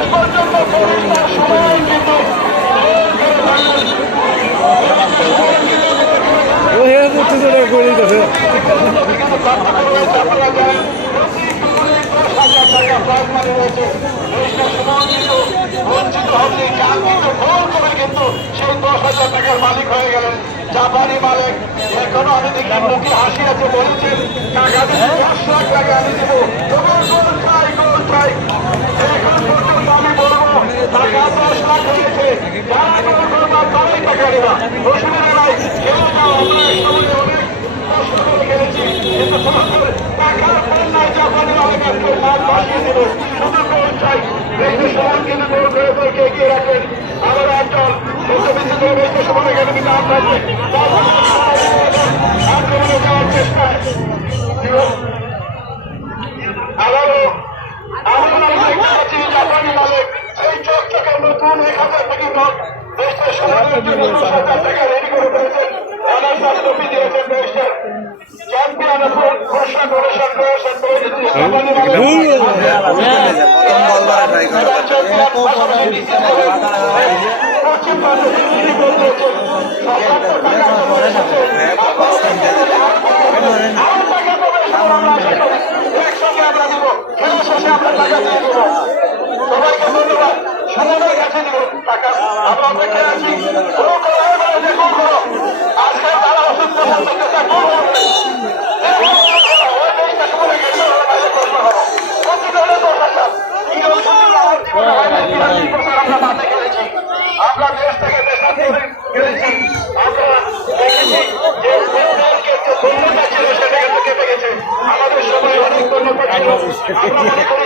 শেষ পর্যন্ত প্রবেশটার সময় কিন্তু বঞ্চিত হতে চান কিন্তু ভুল করে কিন্তু সেই 10,000 টাকার মালিক হয়ে গেলেন জাপানি মালিক। এখনো আমি দেখি মুখে হাসি আছে, বলেছেন টাকা দিলে 10 লাখ টাকা আমি দেবো, তোমার গোল চাই গোল চাই। এখন পর্যন্ত আমি বলবো টাকা 10 লাখ হয়েছে, যারা গোল করবা তারাই টাকা দেবা। রসুনের নাই খেলে যাও, আমরা একসঙ্গে অনেক কষ্ট করে খেলেছি, কিন্তু টাকার বন্যায় জাপানি মালিক আজকে মাঠ ভাসিয়ে দিল। শুধু গোল চাই, বেশি সময় কিন্তু গোল করে দলকে এগিয়ে রাখেন। আবার একজন বেশি করে বেশি সময় একাডেমি নাম থাকবে আক্রমণে যাওয়ার চেষ্টায় আবারও আমরা দেখতে পাচ্ছি জাপানি মালিক সেই চোখ থেকে নতুন 1,000 কোটি নোট দেশের সমাজের জন্য 2,000 টাকা রেডি করে ফেলেছেন। রানার্স ট্রফি দিয়েছেন দেশের চ্যাম্পিয়ন ঘোষণা করেছেন জাপানি একসঙ্গে আমরা দিব, খেলা শেষে আমরা টাকা দিয়ে দেবো। সবাইকে ধন্যবাদ। সুমনের কাছে দিব টাকা, আমরা অপেক্ষায় আছি। আজকে তারা ওষুধ পছন্দ করতে আমরা দেশ থেকে দেশান্তরে গেছি, আমরা দেখেছি যে ধন্যবাদ ছিল সেটা কিন্তু কেটে গেছে। আমাদের সবাই অনেক ধন্যবাদ ছিল। আমরা মনে করি